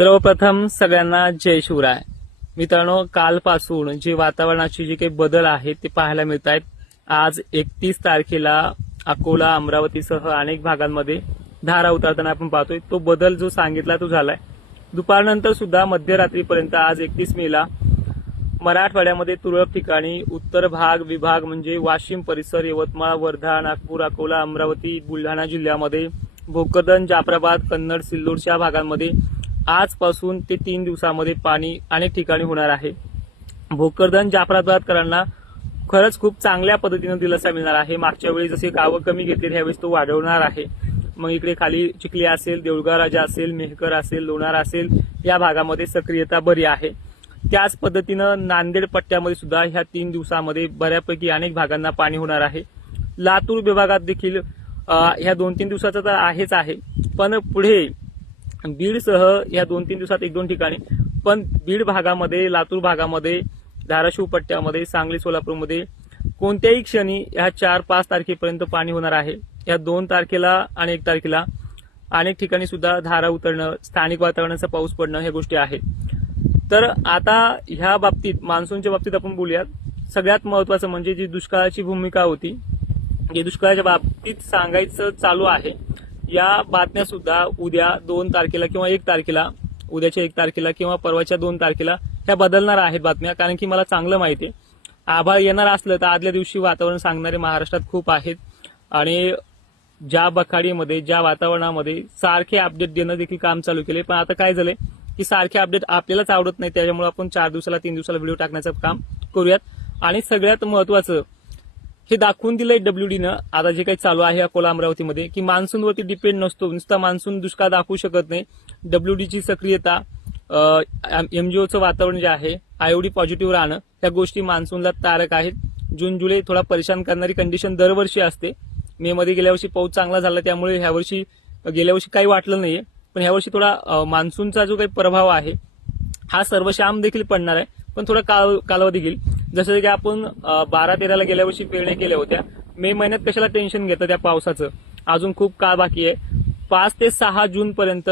सर्वप्रथम सगळ्यांना जय शिवराय। मित्रांनो, कालपासून जे वातावरणाची जे काही बदल आहेत ते पाहायला मिळत आहेत। आज 31 तारखेला अकोला, अमरावतीसह अनेक भागांमध्ये धारा उतरताना आपण पाहतोय। तो बदल जो सांगितला तो झालाय। दुपारनंतर सुद्धा मध्यरात्रीपर्यंत आज 31 मेला मराठवाड्यामध्ये तुरळक ठिकाणी उत्तर भाग विभाग म्हणजे वाशिम परिसर, यवतमाळ, वर्धा, नागपूर, अकोला, अमरावती, बुलढाणा जिल्ह्यामध्ये, भोकरदन, जाफराबाद, कन्नड, सिल्लोडच्या भागांमध्ये आजपासून ते 3 दिवसांमध्ये पाणी अनेक ठिकाणी होणार आहे। भोकरदन, जाफराबादकरांना खरंच खूप चांगल्या पद्धतीने दिलासा मिळणार आहे। मागच्या वेळी जसे गावं कमी घेतले त्यावेळेस तो वाढवणार आहे। मग इकडे खाली चिखली असेल, देऊळगाव राजा असेल, मेहकर असेल, लोणार असेल, या भागामध्ये सक्रियता बरी आहे। त्याच पद्धतीनं नांदेड पट्ट्यामध्ये सुद्धा ह्या 3 दिवसांमध्ये बऱ्यापैकी अनेक भागांना पाणी होणार आहे। लातूर विभागात देखील ह्या 2-3 दिवसाचा तर आहेच आहे, पण पुढे बीडसह या 2-3 दिवसात 1-2 ठिकाणी, पण बीड भागामध्ये, लातूर भागामध्ये, धाराशिव पट्ट्यामध्ये, सांगली, सोलापूरमध्ये कोणत्याही क्षणी या 4-5 तारखेपर्यंत पाणी होणार आहे। या 2 तारखेला आणि 1 तारखेला अनेक ठिकाणी सुद्धा धारा उतरणं, स्थानिक वातावरणाचा पाऊस पडणं ह्या गोष्टी आहेत। तर आता ह्या बाबतीत, मान्सूनच्या बाबतीत आपण बोलूयात। सगळ्यात महत्वाचं म्हणजे जी दुष्काळाची भूमिका होती, जे दुष्काळाच्या बाबतीत सांगायचं चालू आहे, या बातम्या सुद्धा उद्या 2 तारखेला किंवा 1 तारखेला, उद्याच्या 1 तारखेला किंवा परवाच्या 2 तारखेला ह्या बदलणार आहेत बातम्या। कारण की मला चांगलं माहिती आहे, आभाळ येणार असलं तर आदल्या दिवशी वातावरण सांगणारे महाराष्ट्रात खूप आहेत। आणि ज्या बखाडीमध्ये, ज्या वातावरणामध्ये सारखे अपडेट देणं देखील काम चालू केले। पण आता काय झालंय की सारखे अपडेट आपल्यालाच आवडत नाही, त्याच्यामुळे आपण 4 दिवसाला 3 दिवसाला व्हिडिओ टाकण्याचं काम करूयात। आणि सगळ्यात महत्वाचं हे दाखवून दिलंय डब्ल्यूडीनं, आता जे काही चालू आहे अकोला, अमरावतीमध्ये, की मान्सूनवरती डिपेंड नसतो, नुसता मान्सून दुष्काळ दाखवू शकत नाही। डब्ल्यूडीची सक्रियता, एमजीओचं वातावरण जे आहे, आयओडी पॉझिटिव्ह राहणं, त्या गोष्टी मान्सूनला तारक आहेत। जून जुलै थोडा परेशान करणारी कंडिशन दरवर्षी असते। मे मध्ये गेल्या वर्षी पाऊस चांगला झाला, त्यामुळे गेल्या वर्षी काही वाटलं नाहीये, पण ह्या वर्षी थोडा मान्सूनचा जो काही प्रभाव आहे हा सर्वशाम देखील पडणार आहे, पण थोडा कालावधी घेईल। जसं की आपण 12-13ला गेल्या वर्षी पेरण्या केल्या होत्या, मे महिन्यात कशाला टेन्शन घेतं त्या पावसाचं, अजून खूप काळ बाकी आहे। 5 ते 6 जून पर्यंत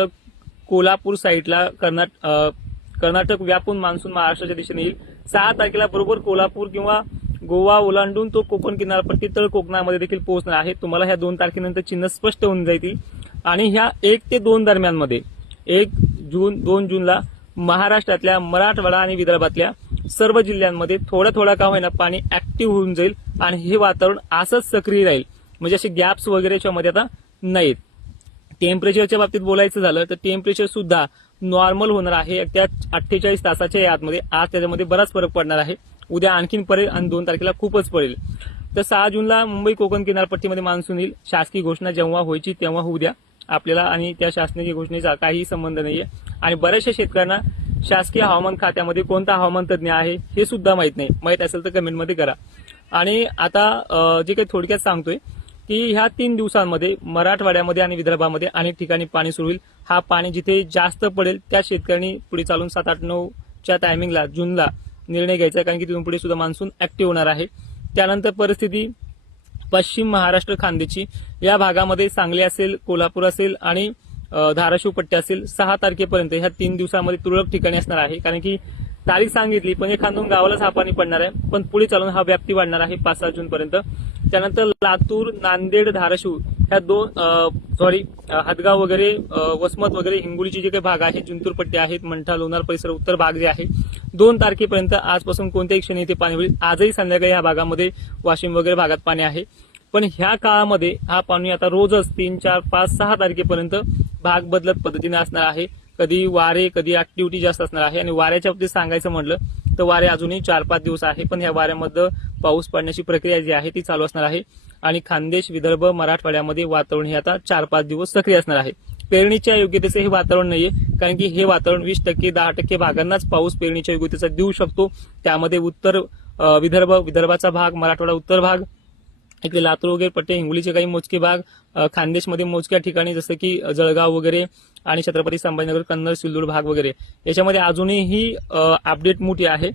कोल्हापूर साईडला कर्नाटक व्यापून मान्सून महाराष्ट्राच्या दिशेने येईल। 6 तारखेला बरोबर कोल्हापूर किंवा गोवा ओलांडून तो कोकण किनारपट्टी, तळ कोकणामध्ये देखील पोहोचणार आहे। तुम्हाला ह्या 2 तारखेनंतर चिन्ह स्पष्ट होऊन जाईल। आणि ह्या 1 ते 2 दरम्यानमध्ये, 1 जून 2 जूनला महाराष्ट्रातल्या मराठवाडा आणि विदर्भातल्या सर्व जिल्ह्यांमध्ये थोडा का होईना पाणी ऍक्टिव्ह होऊन जाईल आणि हे वातावरण असंच सक्रिय राहील। म्हणजे असे गॅप्स वगैरेच्या मध्ये आता नाहीत। टेम्परेचरच्या बाबतीत बोलायचं झालं तर टेम्परेचर सुद्धा नॉर्मल होणार आहे त्या 48 तासाच्या यादमध्ये। आज त्याच्यामध्ये बराच फरक पडणार आहे, उद्या आणखीन पडेल आणि 2 तारखेला खूपच पडेल। तर 6 जूनला मुंबई कोकण किनारपट्टीमध्ये मान्सून येईल। शासकीय घोषणा जेव्हा व्हायची तेव्हा होऊ द्या, आपल्याला आणि त्या शासकीय घोषणेचा काहीही संबंध नाहीये। आणि बऱ्याचशा शेतकऱ्यांना शासकीय हवामान खात्यामध्ये कोणता हवामान तज्ञ आहे हे सुद्धा माहित नाही, माहित असेल तर कमेंटमध्ये करा। आणि आता जे काही थोडक्यात सांगतोय की ह्या 3 दिवसांमध्ये मराठवाड्यामध्ये आणि विदर्भामध्ये अनेक ठिकाणी पाणी सुरू होईल। हा पाणी जिथे जास्त पडेल त्या शेतकऱ्यांनी पुढे चालून 7, 8, 9च्या टायमिंगला, जूनला निर्णय घ्यायचा, कारण की तिथून पुढे सुद्धा मान्सून ऍक्टिव्ह होणार आहे। त्यानंतर परिस्थिती पश्चिम महाराष्ट्र खानदेशी या भागामध्ये, सांगली असेल, कोल्हापूर असेल आणि धाराशिव पट्टी असेल, 6 तारखेपर्यंत ह्या 3 दिवसांमध्ये तुरळक ठिकाणी असणार आहे। कारण की तारीख सांगितली पण एखादून गावालाच हा पाणी पडणार आहे, पण पुढे चालून हा व्याप्ती वाढणार आहे 5-6 जून पर्यंत। त्यानंतर लातूर, नांदेड, धाराशिव ह्या 2 हदगाव वगैरे, वसमत वगैरे, हिंगोलीचे जे काही भाग आहेत, जिंतूर पट्टी आहेत, मंठा, लोणार परिसर, उत्तर भाग जे आहे, 2 तारखेपर्यंत आजपासून कोणत्याही क्षणी इथे पाणी होईल। आजही संध्याकाळी ह्या भागामध्ये, वाशिम वगैरे भागात पाणी आहे। पण ह्या काळामध्ये हा पाणी आता रोजच 3, 4, 5, 6 तारखेपर्यंत भाग बदलत पद्धतीने असणार आहे। कधी वारे, कधी ऍक्टिव्हिटी जास्त असणार आहे। आणि वाऱ्याच्या बाबतीत सांगायचं म्हटलं तर वारे अजूनही 4-5 दिवस आहे, पण ह्या वाऱ्यामध्ये पाऊस पडण्याची प्रक्रिया जी आहे ती चालू असणार आहे। आणि खानदेश, विदर्भ, मराठवाड्यामध्ये वातावरण हे आता 4-5 दिवस सक्रिय असणार आहे। पेरणीच्या योग्यतेचे हे वातावरण नाहीये, कारण की हे वातावरण 20%, 10% भागांनाच पाऊस पेरणीच्या योग्यतेचा देऊ शकतो। त्यामध्ये उत्तर विदर्भाचा भाग, मराठवाडा उत्तर भाग, इकडे लातूर वगैरे पट्टे, हिंगोलीचे काही मोजके भाग, खानदेशमध्ये मोजक्या ठिकाणी जसं की जळगाव वगैरे आणि छत्रपती संभाजीनगर, कन्नड, सिल्लोड भाग वगैरे, याच्यामध्ये अजूनही अपडेट मोठी आहे।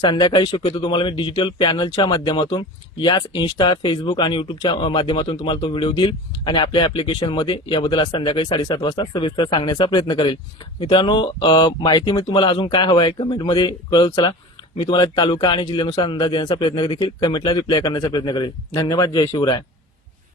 संध्याकाळी शक्यतो तुम्हाला मी डिजिटल पॅनलच्या माध्यमातून याच इन्स्टा, फेसबुक आणि युट्यूबच्या माध्यमातून तुम्हाला तो व्हिडिओ देईल आणि आपल्या ऍप्लिकेशनमध्ये याबद्दल आज संध्याकाळी 7:30 वाजता सविस्तर सांगण्याचा प्रयत्न करेल. मित्रांनो, माहितीमध्ये तुम्हाला अजून काय हवं आहे कमेंटमध्ये कळव. चला, मी तुम्हाला तालुका आणि जिल्ह्यानुसार अंदाज देण्याचा प्रयत्न देखील कमेंटला रिप्लाय करण्याचा प्रयत्न करेल. धन्यवाद. जय शिवराय.